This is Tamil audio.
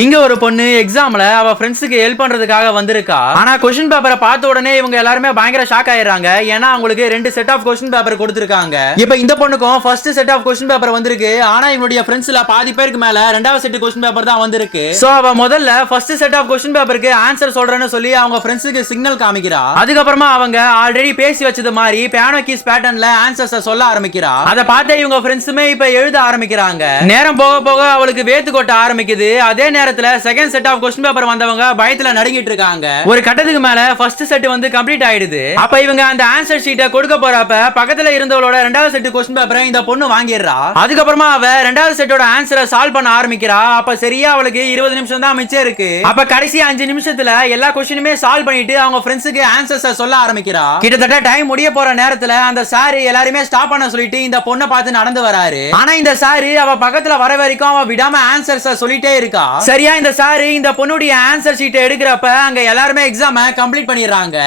இங்க ஒரு பொண்ணு எக்ஸாம்ல அவ ஃப்ரெண்ட்ஸுக்கு ஹெல்ப் பண்றதுக்காக வந்திருக்கா. ஆனா கொஸ்டின் பேப்பரை பார்த்த உடனே இவங்க எல்லாருமே பயங்கர ஷாக் ஆயிடுறாங்க. ஏன்னா அவங்களுக்கு 2 செட் ஆஃப் கொஸ்டின் பேப்பர் கொடுத்திருக்காங்க. இப்போ இந்த பொண்ணுக்கும் first set of question paper வந்திருக்கு. ஆனா இவளுடைய ஃப்ரெண்ட்ஸ்ல பாதி பேருக்கு மேல ரெண்டாவது செட் கொஸ்டின் பேப்பர் தான் வந்திருக்கு. சோ அவ முதல்ல ஃபர்ஸ்ட் செட் ஆஃப் கொஸ்டின் பேப்பருக்கு ஆன்சர் சொல்றேன்னு சொல்லி அவங்க ஃப்ரெண்ட்ஸுக்கு சிக்னல் காமிக்கிறா. அதுக்கப்புறமா அவங்க ஆல்ரெடி பேசி வச்சது மாதிரி பியானோ கீஸ் பேட்டர்ன்ல ஆன்சர்ஸ் சொல்ல ஆரம்பிக்கிறா. அதை பார்த்து இவங்க ஃப்ரெண்ட்ஸுமே இப்ப எழுத ஆரம்பிக்கிறாங்க. நேரம் போக போக அவளுக்கு வேத்து கொட்ட ஆரம்பிக்குது. அதே நேரத்துல second set of question paper வந்தவங்க பயத்துல நடுங்கிட்டு இருக்காங்க. ஒரு கட்டத்துக்கு மேல ஃபர்ஸ்ட் செட் வந்து கம்ப்ளீட் ஆயிடுது. அப்ப இவங்க அந்த ஆன்சர் ஷீட்டை கொடுக்க போறப்ப பக்கத்துல இருந்தவளோட ரெண்டாவது செட் கொஸ்டின் பேப்பரை இந்த பொண்ணு வாங்கிடுறா. அதுக்கப்புறமா அவ ரெண்டாவது செட்டோட ஆன்சரை சால்வ் பண்ண ஆரம்பிக்கிறா. அப்ப சரியா அவளுக்கு 20 நிமிஷம் தான் மிச்சம் இருக்கு. அப்ப கடைசி 5 நிமிஷத்துல எல்லா கொஸ்டினுமே சால்வ் பண்ணிட்டு அவங்க ஃப்ரெண்ட்ஸுக்கு ஆன்சர்ஸ் சொல்ல ஆரம்பிக்கிறா. கிட்டத்தட்ட டைம் முடிய போற நேரத்துல அந்த சார் எல்லாருமே ஸ்டாப் பண்ண சொல்லிட்டு இந்த பொண்ணை பார்த்து நடந்து வராரு. ஆனா இந்த சார் அவ பக்கத்துல வர வரைக்கும் அவ விடாம ஆன்சர்ஸ் சொல்லிட்டே இருக்கா. சரியா இந்த சார் இந்த பொண்ணுடைய ஆன்சர் ஷீட்டை எடுக்கிறப்ப அங்க எல்லாருமே எக்ஸாம் கம்ப்ளீட் பண்ணிடுறாங்க.